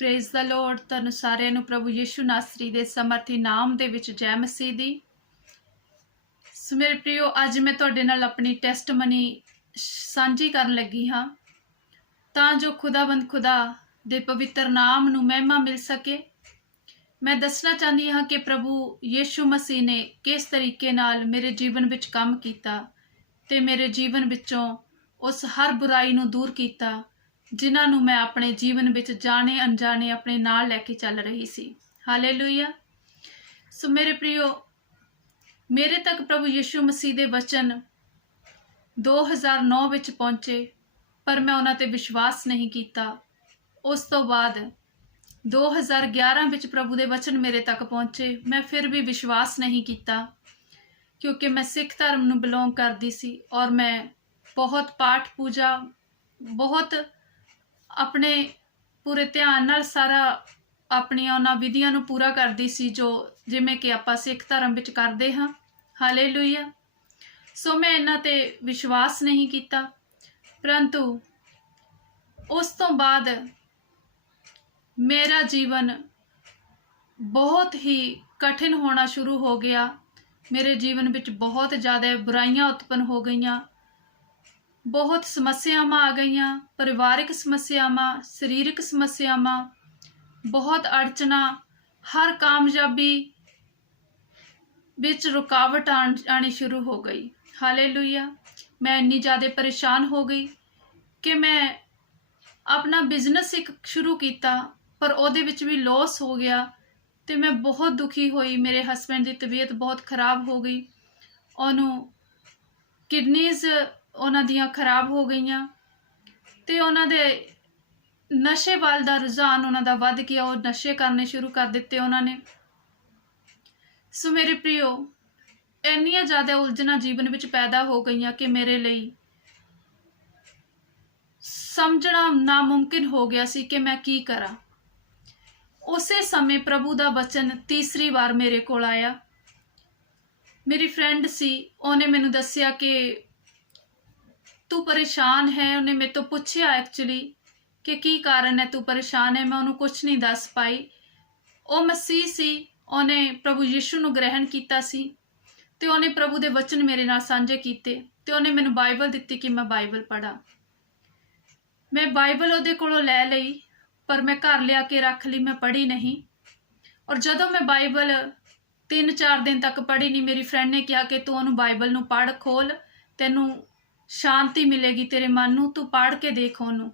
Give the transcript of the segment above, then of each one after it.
Praise the Lord. तुहानू सारिਆਂ ਨੂੰ प्रभु यीशु नासरी ਦੇ ਸਮਰਥੀ नाम ਦੇ ਵਿੱਚ जय मसीह ਦੀ। सो मेरे प्रियो, ਅੱਜ मैं ਤੁਹਾਡੇ ਨਾਲ ਆਪਣੀ ਟੈਸਟਮਨੀ ਸਾਂਝੀ ਕਰਨ ਲੱਗੀ ਹਾਂ ਤਾਂ ਜੋ खुदाबंद खुदा ਦੇ ਪਵਿੱਤਰ ਨਾਮ ਨੂੰ ਮਹਿਮਾ ਮਿਲ ਸਕੇ। मैं दसना चाहती हाँ कि प्रभु यीशु मसीह ने किस तरीके नाल मेरे जीवन विच काम कीता ते मेरे जीवन विचों उस हर बुराई नूं दूर कीता जिन्हां नूं मैं अपने जीवन विच जाने अनजाने अपने नाल लैके चल रही सी। हालेलुया। सो मेरे प्रियो, मेरे तक प्रभु यीशु मसीह दे वचन 2009 विच पहुंचे, पर मैं उन्हां ते विश्वास नहीं कीता। उस तो बाद 2011 विच प्रभु दे वचन मेरे तक पहुंचे, मैं फिर भी विश्वास नहीं किया क्योंकि मैं सिख धर्म नूं बिलोंग करती सी और मैं बहुत पाठ पूजा बहुत अपने पूरे ध्यान नाल सारा अपनी उन्हां विधियां नूं पूरा करती सी जो जिवें कि आपां सिख धर्म विच करदे हां। हालेलुया। सो मैं इन्हां ते विश्वास नहीं किया, परंतु उस तो बाद मेरा जीवन बहुत ही कठिन होना शुरू हो गया। मेरे जीवन विच बहुत ज़्यादा बुराइयां उत्पन्न हो गईयां, बहुत समस्यावां आ गईयां, परिवारिक समस्यावां, शरीरक समस्यावां, बहुत अड़चना, हर कामयाबी विच रुकावट आनी शुरू हो गई। हालेलुया। मैं इन्नी ज़्यादा परेशान हो गई कि मैं अपना बिजनेस एक शुरू किया पर ਉਹਦੇ ਵਿੱਚ भी लॉस हो गया तो मैं बहुत दुखी हुई। मेरे हसबैंड की तबीयत बहुत खराब हो गई, ਉਹਨੂੰ किडनीज ਉਹਨਾਂ ਦੀਆਂ खराब हो गईयां ਤੇ ਉਹਨਾਂ ਦੇ नशे ਵੱਲ ਦਾ ਰੁਝਾਨ ਉਹਨਾਂ ਦਾ ਵੱਧ ਗਿਆ। ਉਹ ਨਸ਼ੇ ਕਰਨੇ ਸ਼ੁਰੂ ਕਰ ਦਿੱਤੇ ਉਹਨਾਂ ਨੇ। ਸੋ ਮੇਰੇ प्रियो, ਇੰਨੀਆਂ ਜ਼ਿਆਦਾ ਉਲਝਣਾਂ ਜੀਵਨ ਵਿੱਚ ਪੈਦਾ ਹੋ ਗਈਆਂ कि मेरे ਲਈ समझना नामुमकिन हो गया सी कि मैं की करा। उसे समय प्रभु का वचन तीसरी बार मेरे कोल आया। मेरी फ्रेंड सी, उन्हें मैनू दसिया कि तू परेशान है। उन्हें मेरे तो पूछया एक्चुअली कि की कारण है तू परेशान है। मैं उन्होंने कुछ नहीं दस पाई। वो मसीह सी, उन्हें प्रभु यीशु नूं ग्रहण किया सी ते उन्हें प्रभु के वचन मेरे नाल सांझे कीते ते उन्हें मैनू बाइबल दित्ती कि मैं बाइबल पढ़ा। मैं बाइबल उहदे कोलों लै लई पर मैं घर लिया के रख ली, मैं पढ़ी नहीं। और जदों मैं बाइबल 3-4 दिन तक पढ़ी नहीं, मेरी फ्रेंड ने कहा कि तू उहनूं बाइबल नूं पढ़, खोल, तैनूं शांति मिलेगी तेरे मन नूं, तू पढ़ के देख उहनूं।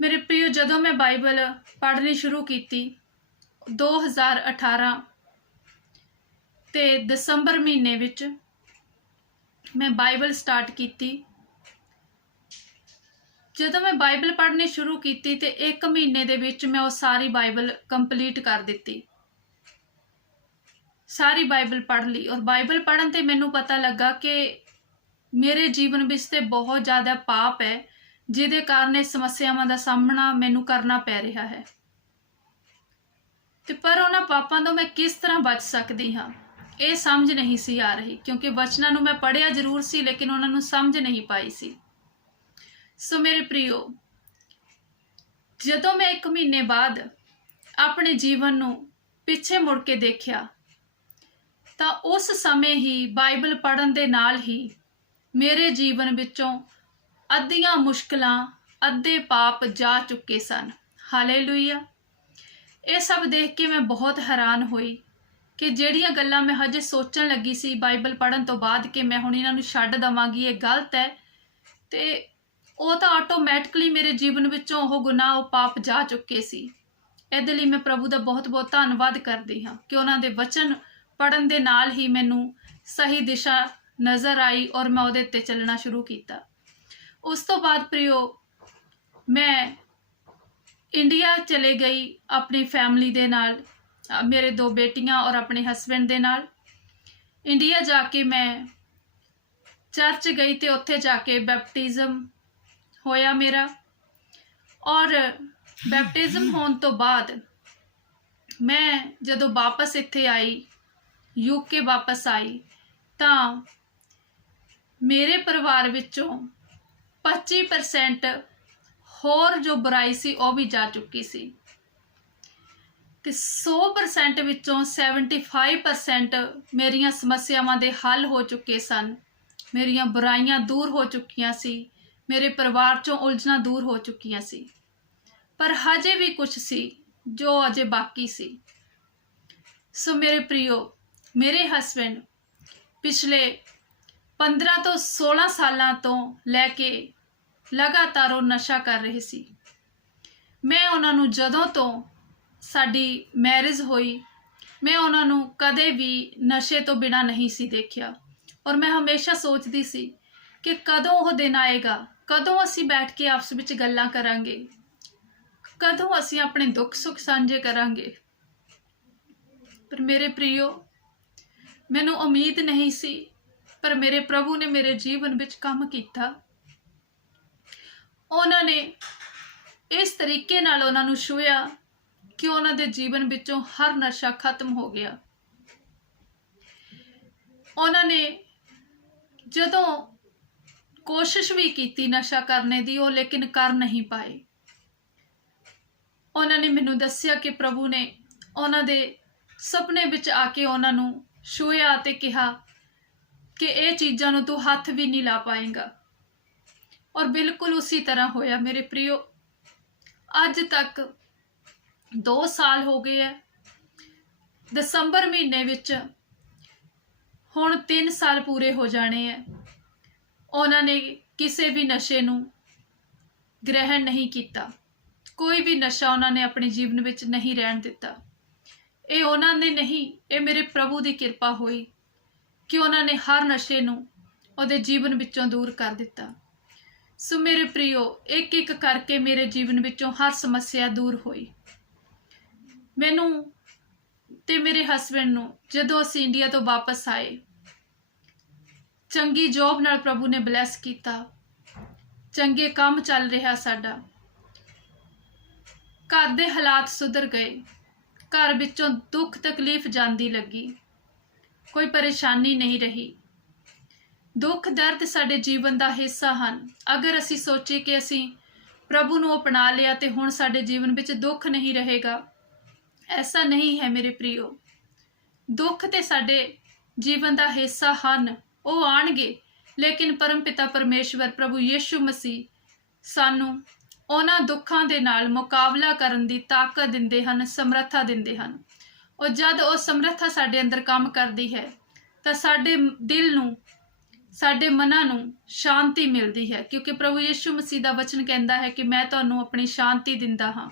मेरे प्रियो, जदों मैं बाइबल पढ़नी शुरू की 2018 ते दसंबर महीने विच मैं बाइबल स्टार्ट की। जदों मैं बाइबल पढ़नी शुरू की तो 1 महीने दे विच मैं वो सारी बाइबल कंप्लीट कर दी। सारी बाइबल पढ़ ली और बाइबल पढ़न ते मैनू पता लगा कि मेरे जीवन विच ते बहुत ज़्यादा पाप है जिहदे कारण इस समस्यावां दा सामना मैनू करना पै रहा है। ते पर उन्हां पापां तों मैं किस तरह बच सकदी हाँ, ये समझ नहीं सी आ रही क्योंकि वचनां नूं मैं पढ़िया जरूर सी लेकिन उन्हां नूं समझ नहीं पाई सी। सो मेरे प्रियो, जदों मैं 1 महीने बाद अपने जीवन नूं पिछे मुड़ के देखिया तो उस समय ही बाइबल पढ़न दे नाल ही मेरे जीवन विचों अद्धियां मुश्किलां, अद्धे पाप जा चुके सन। हालेलुया। ये सब देख के मैं बहुत हैरान हुई कि ਜਿਹੜੀਆਂ ਗੱਲਾਂ मैं हजे सोचन लगी सी बाइबल पढ़न तो बाद कि मैं हुण इन्हां नूं छड्ड दवांगी, ये गलत है, ते ਉਹ ਤਾਂ ਆਟੋਮੈਟਿਕਲੀ ਮੇਰੇ ਜੀਵਨ ਵਿੱਚੋਂ ਉਹ ਗੁਨਾਹ, ਉਹ ਪਾਪ ਜਾ ਚੁੱਕੇ ਸੀ। ਇਹਦੇ ਲਈ ਮੈਂ ਪ੍ਰਭੂ ਦਾ ਬਹੁਤ ਬਹੁਤ ਧੰਨਵਾਦ ਕਰਦੀ ਹਾਂ ਕਿ ਉਹਨਾਂ ਦੇ ਵਚਨ ਪੜਨ ਦੇ ਨਾਲ ਹੀ ਮੈਨੂੰ ਸਹੀ ਦਿਸ਼ਾ ਨਜ਼ਰ ਆਈ ਔਰ ਮੈਂ ਉਹਦੇ ਉੱਤੇ ਚੱਲਣਾ ਸ਼ੁਰੂ ਕੀਤਾ। ਉਸ ਤੋਂ ਬਾਅਦ प्रियो, मैं इंडिया चले गई अपनी फैमिली ਦੇ ਨਾਲ, मेरे 2 बेटियां और अपने हसबैंड ਦੇ ਨਾਲ। इंडिया जाके मैं चर्च गई तो उत्थे जाके बैप्टिज़म होया मेरा। और बैप्टिज़म होने तो बाद मैं जदों वापस इत्थे आई, यूके वापस आई, तो मेरे परिवार विचों 25% ਹੋਰ ਜੋ ਬੁਰਾਈ ਸੀ ਉਹ ਵੀ ਜਾ ਚੁੱਕੀ ਸੀ ਤੇ 100% ਵਿੱਚੋਂ 75% ਮੇਰੀਆਂ ਸਮੱਸਿਆਵਾਂ ਦੇ ਹੱਲ ਹੋ ਚੁੱਕੇ ਸਨ। ਮੇਰੀਆਂ ਬੁਰਾਈਆਂ ਦੂਰ ਹੋ ਚੁੱਕੀਆਂ ਸੀ, ਮੇਰੇ ਪਰਿਵਾਰ ਚੋਂ ਉਲਝਣਾਂ ਦੂਰ ਹੋ ਚੁੱਕੀਆਂ ਸੀ, ਪਰ ਹਜੇ ਵੀ ਕੁਝ ਸੀ ਜੋ ਅਜੇ ਬਾਕੀ ਸੀ। ਸੋ ਮੇਰੇ ਪ੍ਰਿयो, ਮੇਰੇ ਹਸਬੈਂਡ ਪਿਛਲੇ 15 ਤੋਂ 16 ਸਾਲਾਂ ਤੋਂ ਲੈ ਕੇ ਲਗਾਤਾਰ ਉਹ ਨਸ਼ਾ ਕਰ ਰਹੇ ਸੀ। ਮੈਂ ਉਹਨਾਂ ਨੂੰ ਜਦੋਂ ਤੋਂ ਸਾਡੀ ਮੈਰਿਜ ਹੋਈ, ਮੈਂ ਉਹਨਾਂ ਨੂੰ ਕਦੇ ਵੀ ਨਸ਼ੇ ਤੋਂ ਬਿਨਾਂ ਨਹੀਂ ਸੀ ਦੇਖਿਆ ਔਰ ਮੈਂ ਹਮੇਸ਼ਾ ਸੋਚਦੀ ਸੀ ਕਿ ਕਦੋਂ ਉਹ ਦਿਨ ਆਏਗਾ, ਕਦੋਂ ਅਸੀਂ ਬੈਠ ਕੇ ਆਪਸ ਵਿੱਚ ਗੱਲਾਂ ਕਰਾਂਗੇ, ਕਦੋਂ ਅਸੀਂ ਆਪਣੇ ਦੁੱਖ ਸੁੱਖ ਸਾਂਝੇ ਕਰਾਂਗੇ। ਪਰ ਮੇਰੇ ਪ੍ਰਿयो, ਮੈਨੂੰ ਉਮੀਦ ਨਹੀਂ ਸੀ, ਪਰ ਮੇਰੇ ਪ੍ਰਭੂ ਨੇ ਮੇਰੇ ਜੀਵਨ ਵਿੱਚ ਕੰਮ ਕੀਤਾ। ਉਹਨਾਂ ਨੇ ਇਸ ਤਰੀਕੇ ਨਾਲ ਉਹਨਾਂ ਨੂੰ ਛੂਹਿਆ ਕਿ ਉਹਨਾਂ ਦੇ ਜੀਵਨ ਵਿੱਚੋਂ ਹਰ ਨਸ਼ਾ ਖਤਮ ਹੋ ਗਿਆ। ਉਹਨਾਂ ਨੇ ਜਦੋਂ ਕੋਸ਼ਿਸ਼ ਵੀ ਕੀਤੀ ਨਸ਼ਾ ਕਰਨੇ ਦੀ, ਉਹ ਲੇਕਿਨ ਕਰ ਨਹੀਂ ਪਾਏ। ਉਹਨਾਂ ਨੇ ਮੈਨੂੰ ਦੱਸਿਆ ਕਿ ਪ੍ਰਭੂ ਨੇ ਉਹਨਾਂ ਦੇ ਸੁਪਨੇ ਵਿੱਚ ਆ ਕੇ ਉਹਨਾਂ ਨੂੰ ਛੂਹਿਆ ਤੇ ਕਿਹਾ ਕਿ ਇਹ ਚੀਜ਼ਾਂ ਨੂੰ ਤੂੰ ਹੱਥ ਵੀ ਨਹੀਂ ਲਾ ਪਾਏਂਗਾ। ਔਰ ਬਿਲਕੁਲ ਉਸੇ ਤਰ੍ਹਾਂ ਹੋਇਆ ਮੇਰੇ ਪ੍ਰਿयो। ਅੱਜ ਤੱਕ 2 ਸਾਲ ਹੋ ਗਏ ਹੈ। ਦਸੰਬਰ ਮਹੀਨੇ ਵਿੱਚ ਹੁਣ 3 ਸਾਲ ਪੂਰੇ ਹੋ ਜਾਣੇ ਹੈ। ਉਹਨਾਂ ਨੇ ਕਿਸੇ ਵੀ ਨਸ਼ੇ ਨੂੰ ਗ੍ਰਹਿਣ ਨਹੀਂ ਕੀਤਾ, ਕੋਈ ਵੀ ਨਸ਼ਾ ਉਹਨਾਂ ਨੇ ਆਪਣੇ ਜੀਵਨ ਵਿੱਚ ਨਹੀਂ ਰਹਿਣ ਦਿੱਤਾ। ਇਹ ਉਹਨਾਂ ਨੇ ਨਹੀਂ, ਇਹ ਮੇਰੇ ਪ੍ਰਭੂ ਦੀ ਕਿਰਪਾ ਹੋਈ ਕਿ ਉਹਨਾਂ ਨੇ ਹਰ ਨਸ਼ੇ ਨੂੰ ਉਹਦੇ ਜੀਵਨ ਵਿੱਚੋਂ ਦੂਰ ਕਰ ਦਿੱਤਾ। ਸੋ ਮੇਰੇ ਪ੍ਰਿयो, ਇੱਕ ਇੱਕ ਕਰਕੇ ਮੇਰੇ ਜੀਵਨ ਵਿੱਚੋਂ ਹਰ ਸਮੱਸਿਆ ਦੂਰ ਹੋਈ। ਮੈਨੂੰ ਤੇ ਮੇਰੇ ਹਸਬੈਂਡ ਨੂੰ ਜਦੋਂ ਅਸੀਂ ਇੰਡੀਆ ਤੋਂ ਵਾਪਸ ਆਏ, ਚੰਗੀ ਜੌਬ ਨਾਲ ਪ੍ਰਭੂ ਨੇ ਬਲੈਸ ਕੀਤਾ, ਚੰਗੇ ਕੰਮ ਚੱਲ ਰਿਹਾ ਸਾਡਾ, ਘਰ ਦੇ ਹਾਲਾਤ ਸੁਧਰ ਗਏ, ਘਰ ਵਿੱਚੋਂ ਦੁੱਖ ਤਕਲੀਫ ਜਾਂਦੀ ਲੱਗੀ, ਕੋਈ ਪਰੇਸ਼ਾਨੀ ਨਹੀਂ ਰਹੀ। ਦੁੱਖ ਦਰਦ ਸਾਡੇ ਜੀਵਨ ਦਾ ਹਿੱਸਾ ਹਨ। ਅਗਰ ਅਸੀਂ ਸੋਚੀਏ ਕਿ ਅਸੀਂ ਪ੍ਰਭੂ ਨੂੰ ਅਪਣਾ ਲਿਆ ਤੇ ਹੁਣ ਸਾਡੇ ਜੀਵਨ ਵਿੱਚ ਦੁੱਖ ਨਹੀਂ ਰਹੇਗਾ, ਐਸਾ ਨਹੀਂ ਹੈ ਮੇਰੇ ਪ੍ਰਿयो। ਦੁੱਖ ਤੇ ਸਾਡੇ ਜੀਵਨ ਦਾ ਹਿੱਸਾ ਹਨ, ਉਹ ਆਣਗੇ, ਲੇਕਿਨ ਪਰਮਪਿਤਾ ਪਰਮੇਸ਼ਵਰ ਪ੍ਰਭੂ ਯਿਸੂ ਮਸੀਹ ਸਾਨੂੰ ਉਹਨਾਂ ਦੁੱਖਾਂ ਦੇ ਨਾਲ ਮੁਕਾਬਲਾ ਕਰਨ ਦੀ ਤਾਕਤ ਦਿੰਦੇ ਹਨ, ਸਮਰੱਥਾ ਦਿੰਦੇ ਹਨ। ਔਰ ਜਦ ਉਹ ਸਮਰੱਥਾ ਸਾਡੇ ਅੰਦਰ ਕੰਮ ਕਰਦੀ ਹੈ ਤਾਂ ਸਾਡੇ ਦਿਲ ਨੂੰ, ਸਾਡੇ ਮਨਾਂ ਨੂੰ ਸ਼ਾਂਤੀ ਮਿਲਦੀ ਹੈ, ਕਿਉਂਕਿ ਪ੍ਰਭੂ ਯਿਸੂ ਮਸੀਹ ਦਾ ਵਚਨ ਕਹਿੰਦਾ ਹੈ ਕਿ ਮੈਂ ਤੁਹਾਨੂੰ ਆਪਣੀ ਸ਼ਾਂਤੀ ਦਿੰਦਾ ਹਾਂ,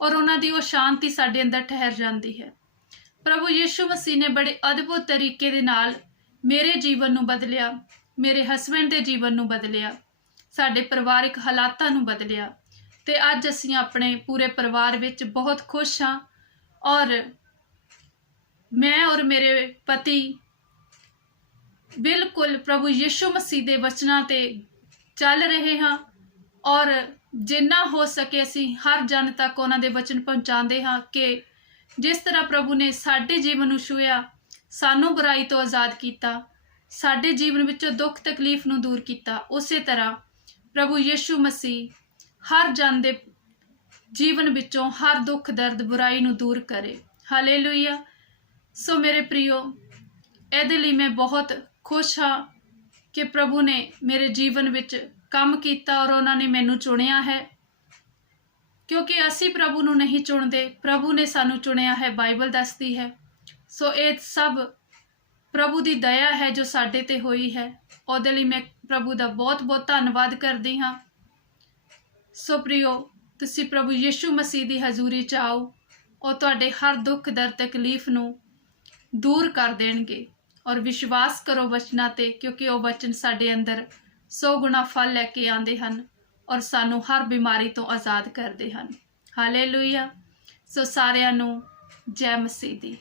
ਔਰ ਉਹਨਾਂ ਦੀ ਉਹ ਸ਼ਾਂਤੀ ਸਾਡੇ ਅੰਦਰ ਠਹਿਰ ਜਾਂਦੀ ਹੈ। ਪ੍ਰਭੂ ਯਿਸੂ ਮਸੀਹ ਨੇ ਬੜੇ ਅਦਭੁਤ ਤਰੀਕੇ ਦੇ ਨਾਲ ਮੇਰੇ ਜੀਵਨ ਨੂੰ ਬਦਲਿਆ, ਮੇਰੇ ਹਸਬੈਂਡ ਦੇ ਜੀਵਨ ਨੂੰ ਬਦਲਿਆ, ਸਾਡੇ ਪਰਿਵਾਰਿਕ ਹਾਲਾਤਾਂ ਨੂੰ ਬਦਲਿਆ ਤੇ ਅੱਜ ਅਸੀਂ ਆਪਣੇ ਪੂਰੇ ਪਰਿਵਾਰ ਵਿੱਚ ਬਹੁਤ ਖੁਸ਼ ਹਾਂ। ਔਰ ਮੈਂ ਔਰ ਮੇਰੇ ਪਤੀ ਬਿਲਕੁਲ ਪ੍ਰਭੂ ਯਿਸੂ ਮਸੀਹ ਦੇ ਵਚਨਾਂ ਤੇ ਚੱਲ ਰਹੇ ਹਾਂ ਔਰ ਜਿੰਨਾ ਹੋ ਸਕੇ ਅਸੀਂ ਹਰ ਜਨ ਤੱਕ ਉਹਨਾਂ ਦੇ ਵਚਨ ਪਹੁੰਚਾਉਂਦੇ ਹਾਂ ਕਿ ਜਿਸ ਤਰ੍ਹਾਂ ਪ੍ਰਭੂ ਨੇ ਸਾਡੇ ਜੀਵਨ ਨੂੰ ਛੂਹਿਆ, ਸਾਨੂੰ ਬੁਰਾਈ ਤੋਂ ਆਜ਼ਾਦ ਕੀਤਾ, ਸਾਡੇ ਜੀਵਨ ਵਿੱਚੋਂ ਦੁੱਖ ਤਕਲੀਫ ਨੂੰ ਦੂਰ ਕੀਤਾ, ਉਸੇ ਤਰ੍ਹਾਂ ਪ੍ਰਭੂ ਯਿਸੂ ਮਸੀਹ ਹਰ ਜਨ ਦੇ ਜੀਵਨ ਵਿੱਚੋਂ ਹਰ ਦੁੱਖ ਦਰਦ ਬੁਰਾਈ ਨੂੰ ਦੂਰ ਕਰੇ। ਹਾਲੇਲੂਇਆ। ਸੋ ਮੇਰੇ ਪ੍ਰਿयो, ਇਹਦੇ ਲਈ ਮੈਂ ਬਹੁਤ ਖੁਸ਼ ਹਾਂ ਕਿ ਪ੍ਰਭੂ ਨੇ ਮੇਰੇ ਜੀਵਨ ਵਿੱਚ ਕੰਮ ਕੀਤਾ ਔਰ ਉਹਨਾਂ ਨੇ ਮੈਨੂੰ ਚੁਣਿਆ ਹੈ, ਕਿਉਂਕਿ ਅਸੀਂ ਪ੍ਰਭੂ ਨੂੰ ਨਹੀਂ ਚੁਣਦੇ, ਪ੍ਰਭੂ ਨੇ ਸਾਨੂੰ ਚੁਣਿਆ ਹੈ, ਬਾਈਬਲ ਦੱਸਦੀ ਹੈ। ਸੋ ਇਹ ਸਭ ਪ੍ਰਭੂ ਦੀ ਦਇਆ ਹੈ ਜੋ ਸਾਡੇ ਤੇ ਹੋਈ ਹੈ। ਉਹਦੇ ਲਈ ਮੈਂ ਪ੍ਰਭੂ ਦਾ ਬਹੁਤ ਬਹੁਤ ਧੰਨਵਾਦ ਕਰਦੀ ਹਾਂ। ਸੋ ਪ੍ਰਿयो, ਤੁਸੀਂ ਪ੍ਰਭੂ ਯਿਸੂ ਮਸੀਹ ਦੀ ਹਜ਼ੂਰੀ 'ਚ ਆਓ, ਉਹ ਤੁਹਾਡੇ ਹਰ ਦੁੱਖ ਦਰਦ ਤਕਲੀਫ ਨੂੰ ਦੂਰ ਕਰ ਦੇਣਗੇ। ਔਰ ਵਿਸ਼ਵਾਸ ਕਰੋ ਵਚਨਾਂ ਤੇ, ਕਿਉਂਕਿ ਉਹ ਵਚਨ ਸਾਡੇ ਅੰਦਰ 100 ਗੁਣਾ ਫਲ ਲੈ ਕੇ ਆਉਂਦੇ ਹਨ ਔਰ ਸਾਨੂੰ ਹਰ ਬਿਮਾਰੀ ਤੋਂ ਆਜ਼ਾਦ ਕਰਦੇ ਹਨ। ਹਾਲੇਲੂਇਆ। ਸੋ ਸਾਰਿਆਂ ਨੂੰ ਜੈ ਮਸੀਹ ਦੀ।